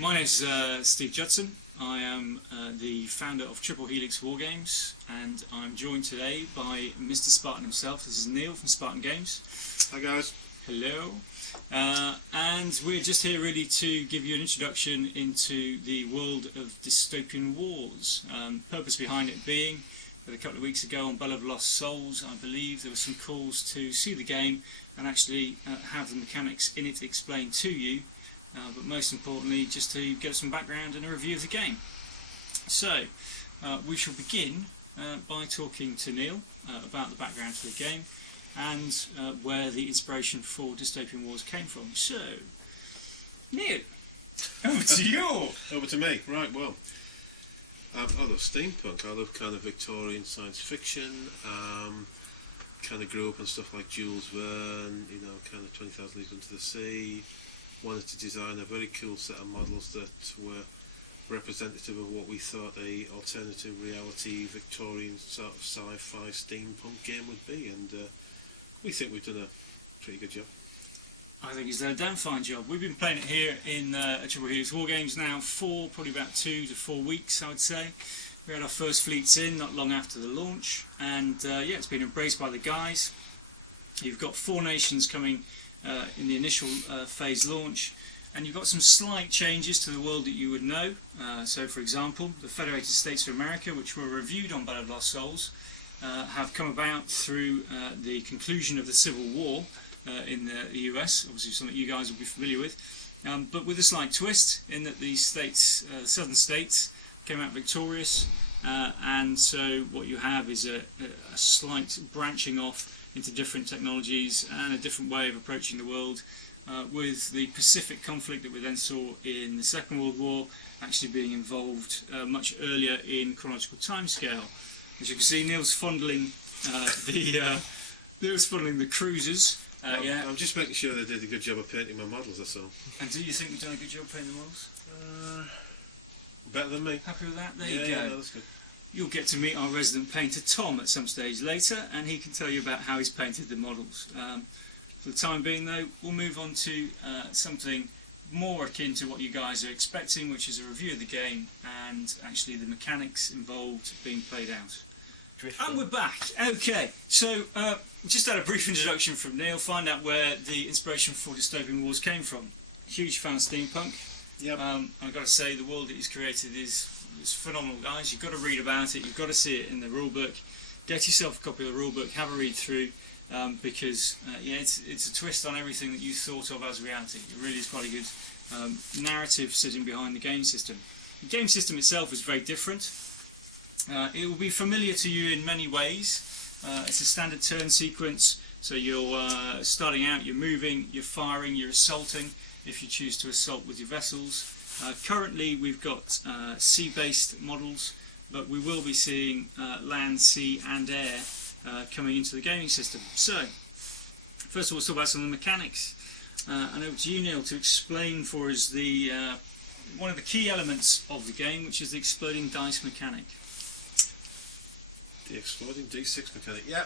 My name is Steve Judson. I am the founder of Triple Helix Wargames, and I'm joined today by Mr. Spartan himself. This is Neil from Spartan Games. Hi guys. Hello. And we're just here really to give you an introduction into the world of Dystopian Wars. Purpose behind it being that a couple of weeks ago on Bell of Lost Souls, I believe, there were some calls to see the game and actually have the mechanics in it explained to you. But most importantly, just to get some background and a review of the game. So, we shall begin by talking to Neil about the background to the game and where the inspiration for Dystopian Wars came from. So, Neil, over to you. Over to me. Right, well, I love steampunk. I love kind of Victorian science fiction. Kind of grew up on stuff like Jules Verne, you know, kind of 20,000 Leagues Under the Sea. Wanted to design a very cool set of models that were representative of what we thought a alternative reality Victorian sort of sci-fi steampunk game would be, and we think we've done a pretty good job. I think it's done a damn fine job. We've been playing it here in Triple Helix Wargames now for probably about 2 to 4 weeks, I would say. We had our first fleets in not long after the launch, and yeah, it's been embraced by the guys. You've got 4 nations coming in the initial phase launch, and you've got some slight changes to the world that you would know. So for example, the Federated States of America, which were reviewed on Bell of Lost Souls, have come about through the conclusion of the Civil War in the US, obviously something you guys will be familiar with, but with a slight twist in that the states, southern states, came out victorious, and so what you have is a slight branching off into different technologies and a different way of approaching the world, with the Pacific conflict that we then saw in the Second World War actually being involved much earlier in chronological timescale. As you can see, Neil's fondling the cruisers. Yeah. I'm just making sure they did a good job of painting my models, that's all. And do you think we've done a good job painting the models? Better than me. Happy with that? There you go. Yeah, no, that's good. You'll get to meet our resident painter Tom at some stage later, and he can tell you about how he's painted the models. For the time being though, we'll move on to something more akin to what you guys are expecting, which is a review of the game and actually the mechanics involved being played out. Drifting. And we're back. Okay, so just had a brief introduction from Neil, find out where the inspiration for Dystopian Wars came from. Huge fan of steampunk. Yep. I've got to say, the world that he's created is phenomenal, guys. You've got to read about it, you've got to see it in the rulebook. Get yourself a copy of the rulebook, have a read through, because yeah, it's a twist on everything that you thought of as reality. It really is quite a good narrative sitting behind the game system. The game system itself is very different. It will be familiar to you in many ways. It's a standard turn sequence, so you're starting out, you're moving, you're firing, you're assaulting if you choose to assault with your vessels. Currently we've got sea-based models, but we will be seeing land, sea and air coming into the gaming system. So, first of all, let's talk about some of the mechanics. And over to you, Neil, to explain for us the one of the key elements of the game, which is the exploding dice mechanic. The exploding D6 mechanic. Yeah,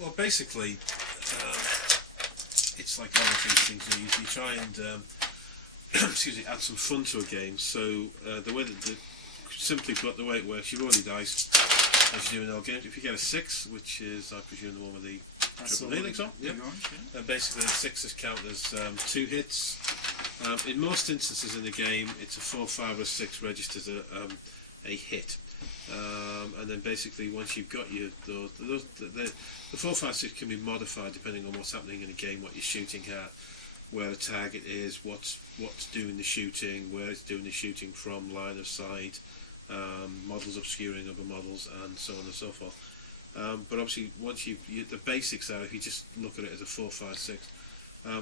well basically, it's like all of these things, you try and excuse me, add some fun to a game. So the way that simply put, the way it works, you roll your dice as you do in all games. If you get a 6, which is I presume the one with the Triple Helix on, yeah. Basically the 6s count as 2 hits. In most instances in the game, it's a 4, 5 or 6 registers a hit. And then basically once you've got the 4, 5, 6 can be modified depending on what's happening in a game, what you're shooting at, where the target is, what's doing the shooting, where it's doing the shooting from, line of sight, models obscuring other models, and so on and so forth. But obviously once the basics are, if you just look at it as a 4, 5, 6,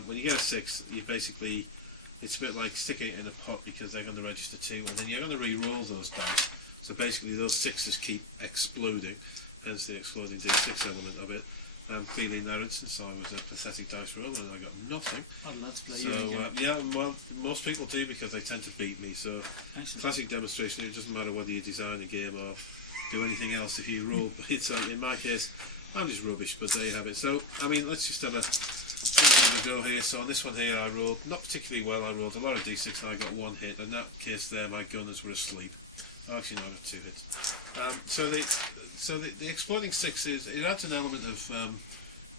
when you get a 6, you basically, it's a bit like sticking it in a pot because they're going to register 2, and then you're going to re-roll those dice. So basically those 6s keep exploding, hence the exploding D6 element of it. Clearly in that instance I was a pathetic dice roller and I got nothing. I'd love to play so, you again. yeah, well, most people do because they tend to beat me. So, excellent. Classic demonstration, it doesn't matter whether you design a game or do anything else if you roll. But it's in my case, I'm just rubbish, but there you have it. So, I mean, let's just have see where we go here. So on this one here, I rolled not particularly well. I rolled a lot of d6 and I got 1 hit. In that case, there my gunners were asleep. Actually, no, I got 2 hits. So the exploding 6 it adds an element of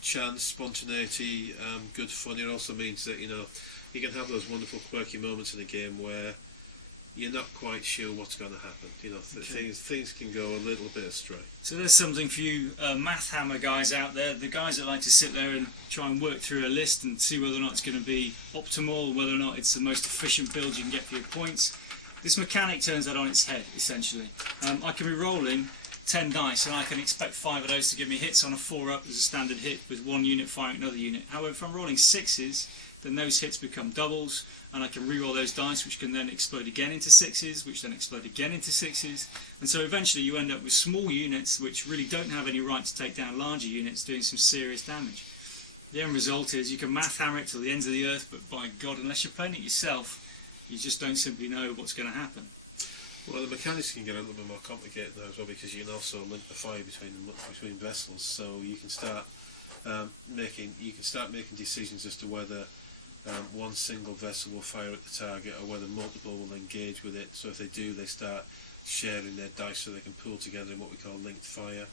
chance, spontaneity, good fun. It also means that you can have those wonderful quirky moments in a game where you're not quite sure what's going to happen. Things can go a little bit astray. So there's something for you math hammer guys out there, the guys that like to sit there and try and work through a list and see whether or not it's going to be optimal, whether or not it's the most efficient build you can get for your points. This mechanic turns that on its head, essentially. I can be rolling 10 dice and I can expect 5 of those to give me hits on a 4-up as a standard hit with 1 unit firing another unit. However, if I'm rolling 6s, then those hits become doubles, and I can re-roll those dice, which can then explode again into 6s, which then explode again into 6s, and so eventually you end up with small units which really don't have any right to take down larger units, doing some serious damage. The end result is you can math hammer it till the ends of the earth, but by God, unless you're playing it yourself, you just don't simply know what's going to happen. Well, the mechanics can get a little bit more complicated now as well, because you can also link the fire between vessels, so you can start making decisions as to whether one single vessel will fire at the target or whether multiple will engage with it. So if they do, they start sharing their dice so they can pool together in what we call linked fire.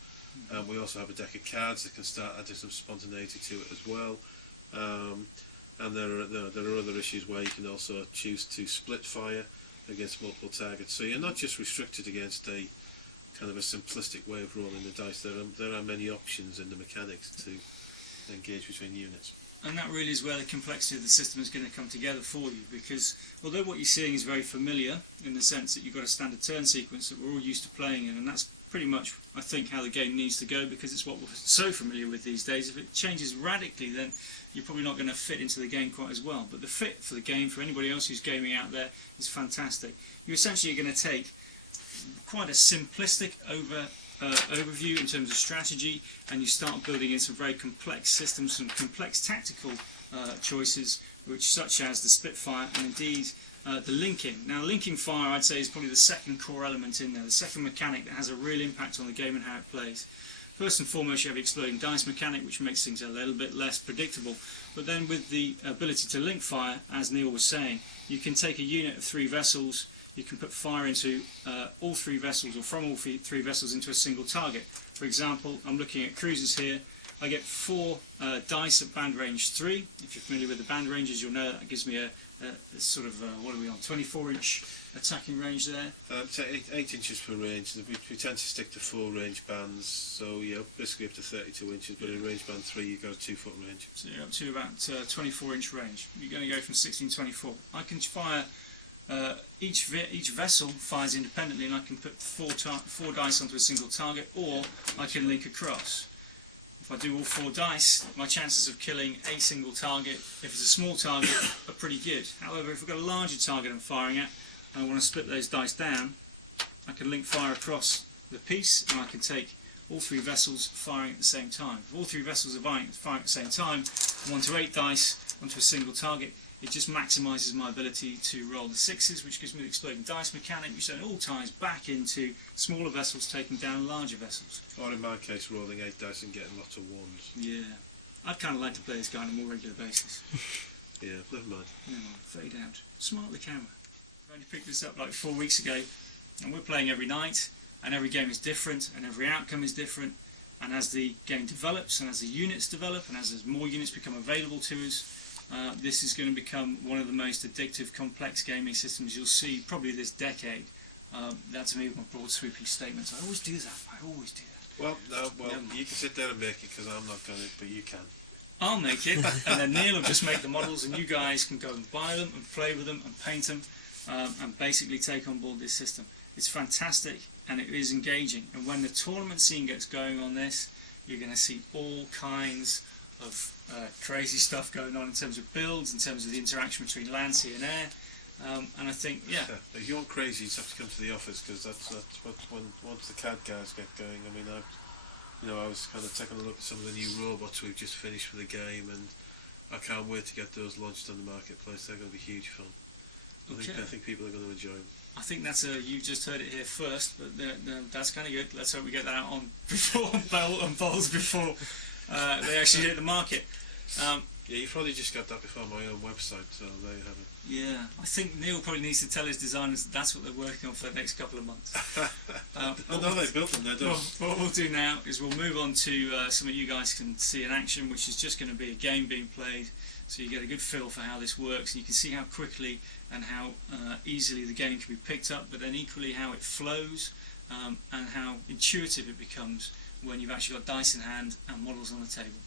We also have a deck of cards that can start adding some spontaneity to it as well. And there are other issues where you can also choose to split fire against multiple targets. So you're not just restricted against a kind of a simplistic way of rolling the dice. There are many options in the mechanics to engage between units. And that really is where the complexity of the system is going to come together for you, because although what you're seeing is very familiar in the sense that you've got a standard turn sequence that we're all used to playing in, and that's pretty much, I think, how the game needs to go, because it's what we're so familiar with these days. If it changes radically, then you're probably not going to fit into the game quite as well. But the fit for the game, for anybody else who's gaming out there, is fantastic. You're essentially going to take quite a simplistic overview in terms of strategy, and you start building in some very complex systems, some complex tactical choices, such as the Spitfire and indeed the linking. Now, linking fire, I'd say, is probably the second core element in there, the second mechanic that has a real impact on the game and how it plays. First and foremost, you have the exploding dice mechanic, which makes things a little bit less predictable. But then with the ability to link fire, as Neil was saying, you can take a unit of 3 vessels, you can put fire into all 3 vessels, or from all 3 vessels into a single target. For example, I'm looking at cruisers here. I get 4 dice at band range 3. If you're familiar with the band ranges, you'll know that gives me a sort of, what are we on, 24-inch attacking range there? 8 inches per range. We tend to stick to 4 range bands, so you're basically up to 32 inches, but in range band 3 you've got a 2-foot range. So you're up to about 24-inch range. You're going to go from 16 to 24. I can fire, each vessel fires independently, and I can put 4 dice onto a single target, or I can link across. If I do all 4 dice, my chances of killing a single target, if it's a small target, are pretty good. However, if I've got a larger target I'm firing at, and I want to split those dice down, I can link fire across the piece, and I can take all 3 vessels firing at the same time. If all 3 vessels are firing at the same time, I'm onto 8 dice onto a single target. It just maximises my ability to roll the 6s, which gives me the exploding dice mechanic, which then all ties back into smaller vessels taking down larger vessels. Or in my case, rolling 8 dice and getting lots of 1s. Yeah. I'd kind of like to play this guy on a more regular basis. Yeah, never mind. Never mind. Fade out. Smart the camera. I've only picked this up like 4 weeks ago, and we're playing every night, and every game is different, and every outcome is different, and as the game develops, and as the units develop, and as more units become available to us, this is going to become one of the most addictive, complex gaming systems you'll see probably this decade. That's me with my broad sweeping statements. I always do that. I always do that. Well, you can sit there and make it, because I'm not going to, but you can. I'll make it, and then Neil will just make the models, and you guys can go and buy them and play with them and paint them, and basically take on board this system. It's fantastic, and it is engaging. And when the tournament scene gets going on this, you're going to see all kinds of crazy stuff going on in terms of builds, in terms of the interaction between land, sea and air, and I think, yeah. If you want crazy, you have to come to the office, because that's what, once the CAD guys get going. I mean, I was kind of taking a look at some of the new robots we've just finished for the game, and I can't wait to get those launched on the marketplace. They're going to be huge fun. I think people are going to enjoy them. I think that's you just heard it here first, but that's kind of good. Let's hope we get that out on before Bell and Bowls before they actually hit the market. Yeah, you probably just got that before my own website, so there you have it. Yeah, I think Neil probably needs to tell his designers that that's what they're working on for the next couple of months. Oh no, they built them, they're done. Well, what we'll do now is we'll move on to something you guys can see in action, which is just going to be a game being played, so you get a good feel for how this works, and you can see how quickly and how easily the game can be picked up, but then equally how it flows and how intuitive it becomes when you've actually got dice in hand and models on the table.